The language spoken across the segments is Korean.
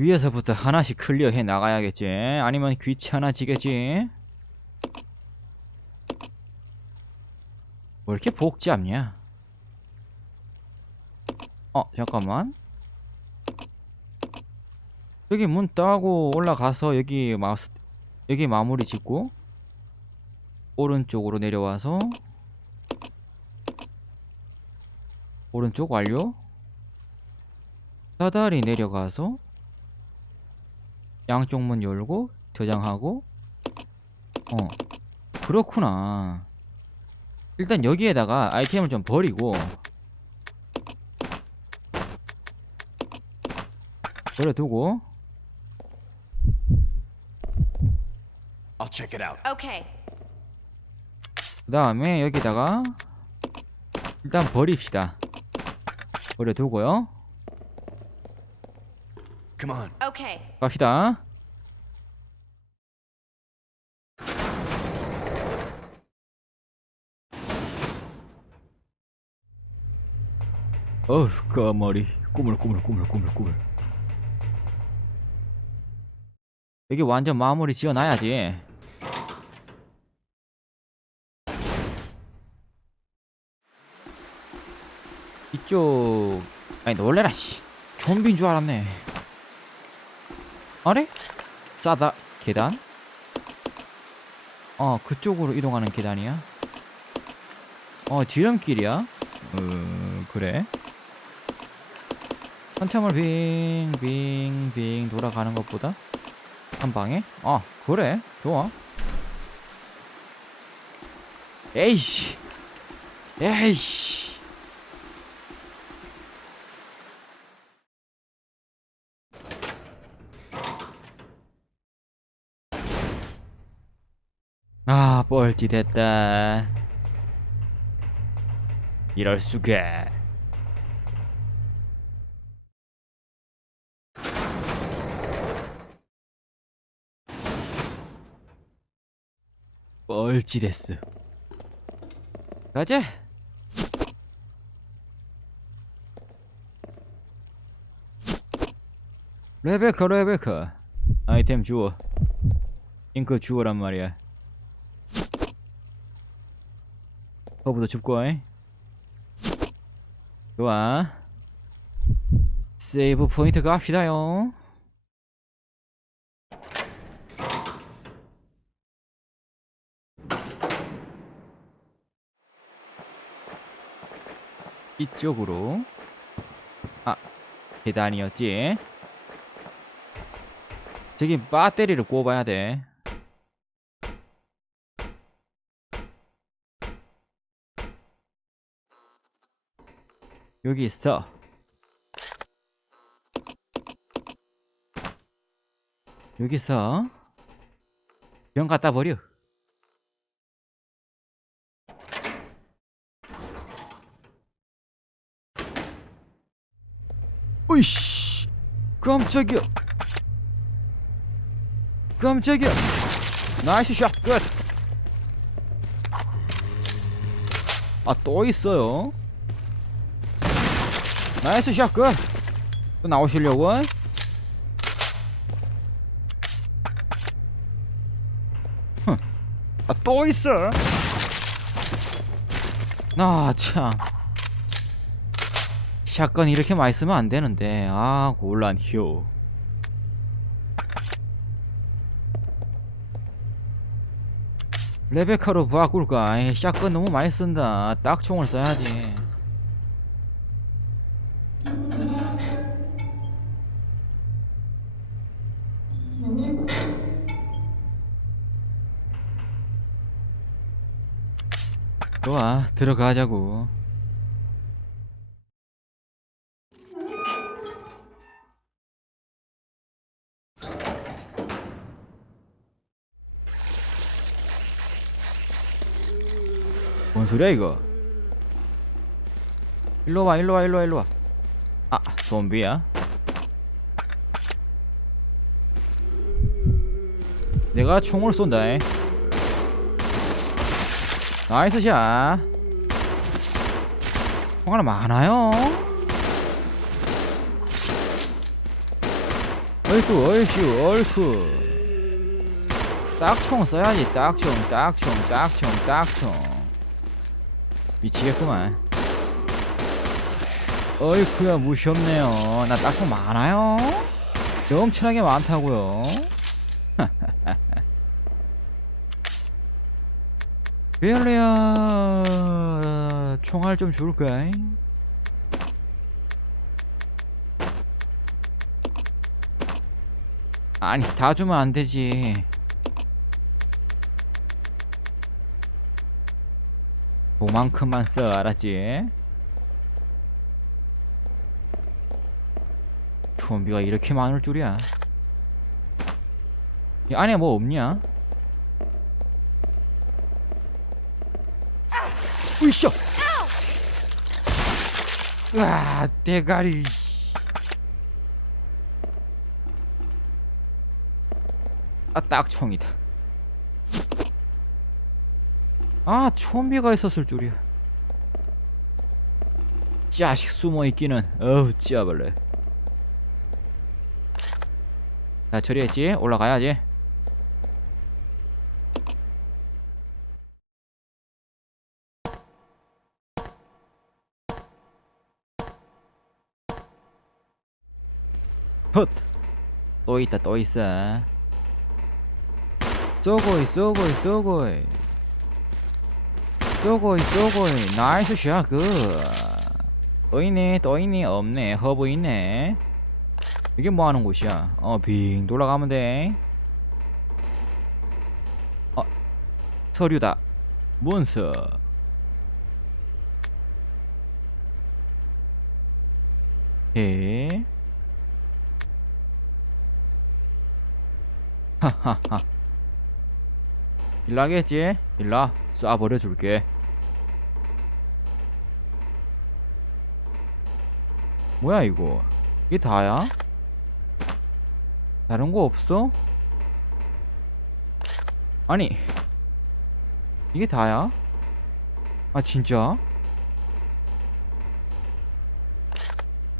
위에서부터 하나씩 클리어해 나가야겠지. 아니면 귀찮아지겠지. 왜 이렇게 복잡냐? 어 잠깐만. 여기 문 따고 올라가서 여기 마우스 여기 마무리 짓고 오른쪽으로 내려와서 오른쪽 완료. 사다리 내려가서 양쪽 문 열고 저장하고. 어 그렇구나. 일단 여기에다가 아이템을 좀 버리고. 버려두고. I'll check it out. Okay. 그 다음에 여기다가 일단 버립시다. 버려두고요 Come on. Okay. 갑시다. 어휴 그 머리. 꾸물 꾸물 꾸물 꾸물 꾸물 여기 완전 마무리 지어놔야지. 이쪽 아니 놀래라 씨. 좀비인 줄 알았네 아래? 싸다 계단? 어 그쪽으로 이동하는 계단이야? 어 지름길이야? 음 그래. 한참을 빙빙빙 돌아가는 것보다 한 방에? 아 그래. 좋아. 에이씨. 에이씨 아 뻘짓했다. 이럴 수가. 뻘짓했어. 가자. 레베카 레베카. 아이템 주워. 잉크 주워란 말이야 허브도 줍고 잉? 좋아. 세이브 포인트 갑시다요. 이쪽으로. 아 계단이었지. 저기 배터리를 꼽아야 돼 여기 있어. 여기 있어. 병 갖다 버려. 으이씨! 깜짝이야! 깜짝이야! 나이스 샷! 끝! 아, 또 있어요? 나이스 샷건 또 나오시려고? 흠. 아, 또 있어? 나참 샷건 이렇게 많이 쓰면 안 되는데 아 곤란효 레베카로 바꿀까? 샷건 너무 많이 쓴다 딱 총을 써야지 좋아 들어가자고. 뭔 소리야 이거? 일로 와 일로 와 일로 와 일로 와 아 좀비야? 내가 총을 쏜다 잉. 나이스 샷. 총 하나 많아요. 어이쿠 어이쿠 어이쿠. 딱총 써야지. 딱총 딱총 딱총 딱총. 미치겠구만. 어이쿠야 무시없네요. 나 딱총 많아요. 엄청나게 많다고요 별로야 총알 좀 줄까? 아니 다 주면 안 되지 그만큼만 써 알았지? 좀비가 이렇게 많을 줄이야 이 안에 뭐 없냐? 으쌰! 으아 대가리. 아 딱 총이다. 아 좀비가 있었을 줄이야. 자식 숨어 있기는 어우 찌아벌레. 나 처리했지? 올라가야지 헛 또 있다 또 있어. 쏘고이 쏘고이 쏘고이. 쏘고이 쏘고이. 나이스 샷그또 있네 또 있네. 없네 허브 있네. 이게 뭐하는 곳이야? 어빙 돌아가면 돼. 어, 서류다. 문서. 에 하하하 일나겠지? 일나 쏴버려 줄게 뭐야 이거 이게 다야? 다른 거 없어? 아니 이게 다야? 아 진짜?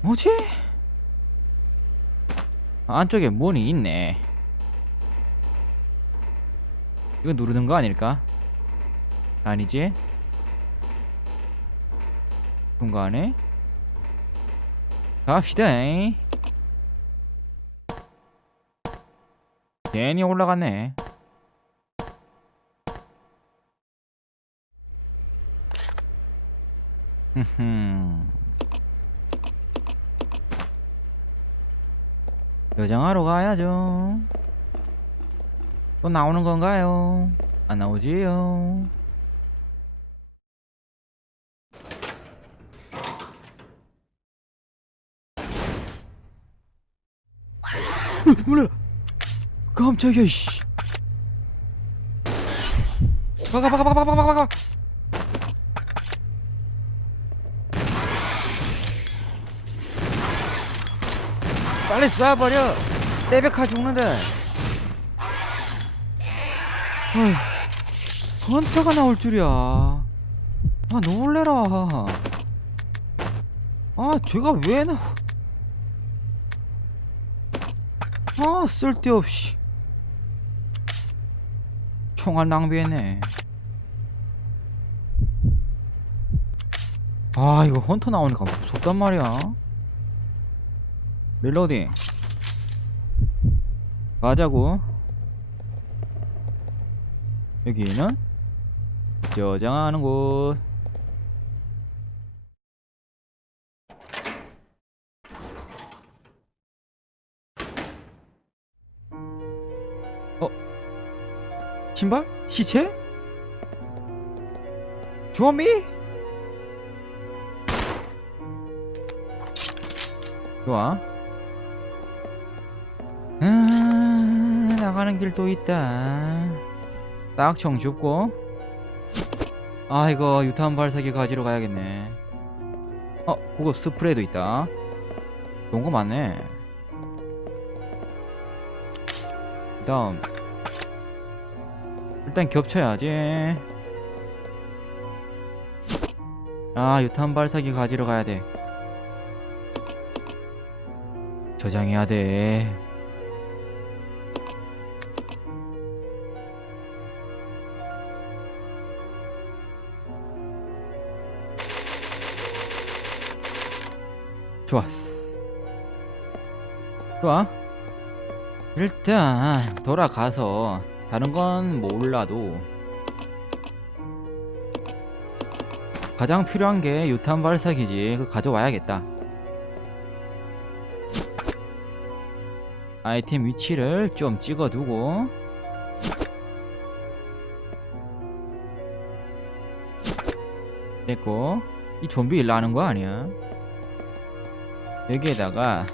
뭐지? 아, 안쪽에 문이 있네 이거 누르는 거 아닐까? 아니지? 공간에. 갑시다 괜히 올라갔네. 흠흠. 여정하러 가야죠 또 나오는 건가요? 안 나오지요. 놀라! 깜짝이야, 씨. 가가, 가가, 가가, 가가, 가가. 빨리 쏴버려. 떼백하 죽는데. 어휴, 헌터가 나올 줄이야. 아, 놀래라. 아, 제가 왜 나. 아, 쓸데없이. 총알 낭비했네. 아, 이거 헌터 나오니까 무섭단 말이야. 릴로딩. 가자고. 여기는 저장하는 곳. 어? 신발? 시체? 좀비? 좋아. 음, 나가는 길도 있다. 딱총 줍고. 아 이거 유탄 발사기 가지러 가야겠네. 어 고급 스프레이도 있다. 좋은 거 많네. 그 다음. 일단 겹쳐야지. 아 유탄 발사기 가지러 가야 돼. 저장해야 돼 좋았어. 좋아. 일단 돌아가서 다른 건 몰라도 가장 필요한 게 유탄 발사기지. 그 가져와야겠다. 아이템 위치를 좀 찍어두고 됐고 이 좀비 일로 하는 거 아니야? 여기에다가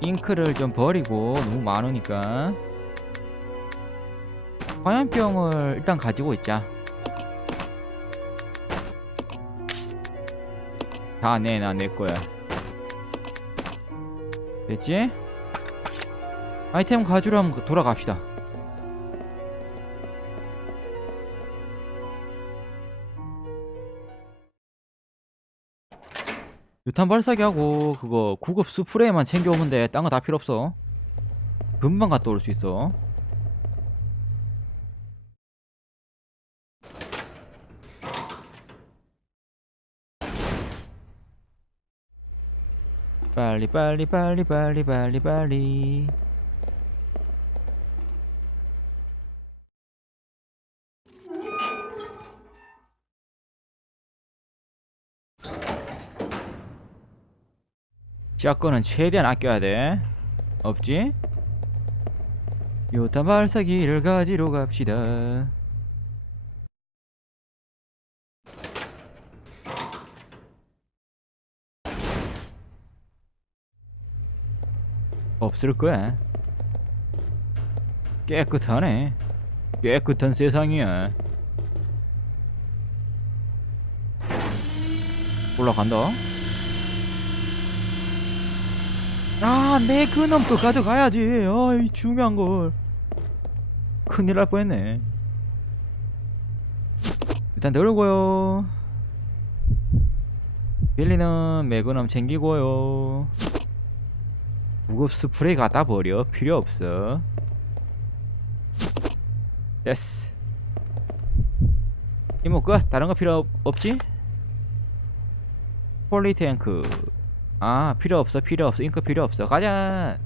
잉크를 좀 버리고 너무 많으니까 화염병을 일단 가지고 있자. 다 내놔 내 거야. 됐지? 아이템 가지러 한번 돌아갑시다 유탄 발사기 하고 그거 구급 스프레이만 챙겨오면 돼. 딴 거 다 필요 없어. 금방 갔다 올 수 있어. 빨리 빨리 빨리 빨리 빨리 빨리. 샷건은 최대한 아껴야 돼. 없지? 요탄 발사기를 가지러 갑시다. 없을 거야. 깨끗하네. 깨끗한 세상이야. 올라간다. 아, 내 그놈 또 가져가야지. 아이, 중요한 걸. 큰일 날 뻔했네. 일단 들고요. 빌리는 매그넘 챙기고요. 무급 스프레이 갖다 버려. 필요 없어. 됐어. 이모 끝. 다른 거 필요 없, 없지? 폴리탱크. 아 필요 없어 필요 없어. 잉크 필요 없어. 가자.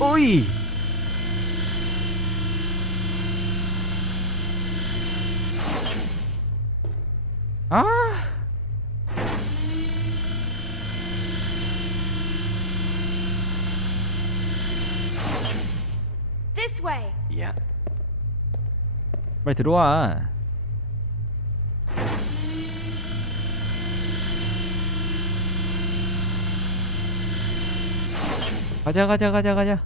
오이! 아! This way. Yeah. 빨리 들어와 가자 가자 가자 가자.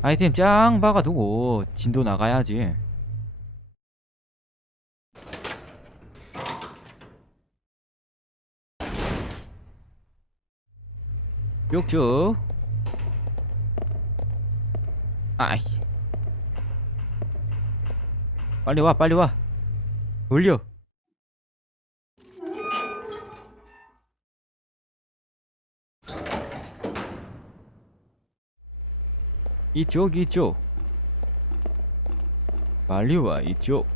아이템 짱 박아두고 진도 나가야지. 쭉쭉 아이. 빨리 와 빨리 와. 돌려 이쪽 이쪽. 빨리 와 이쪽.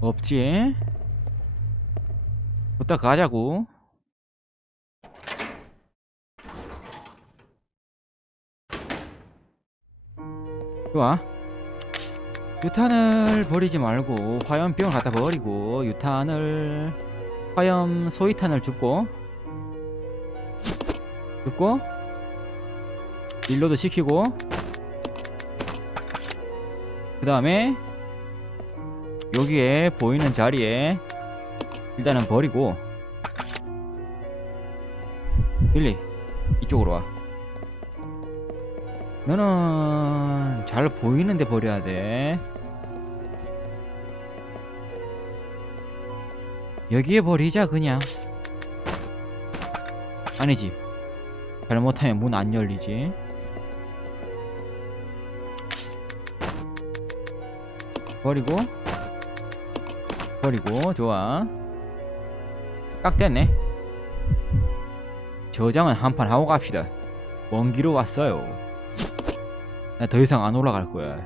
없지? 부탁 가자고. 좋아 유탄을 버리지 말고 화염병을 갖다 버리고 유탄을 화염 소위탄을 줍고 줍고 일로도 시키고 그 다음에 여기에 보이는 자리에 일단은 버리고 빌리 이쪽으로 와 너는 잘 보이는데 버려야 돼. 여기에 버리자 그냥. 아니지. 잘못하면 문 안 열리지. 버리고. 버리고. 좋아. 딱 됐네. 저장은 한판 하고 갑시다. 먼 길로 왔어요. 나 더 이상 안 올라갈 거야.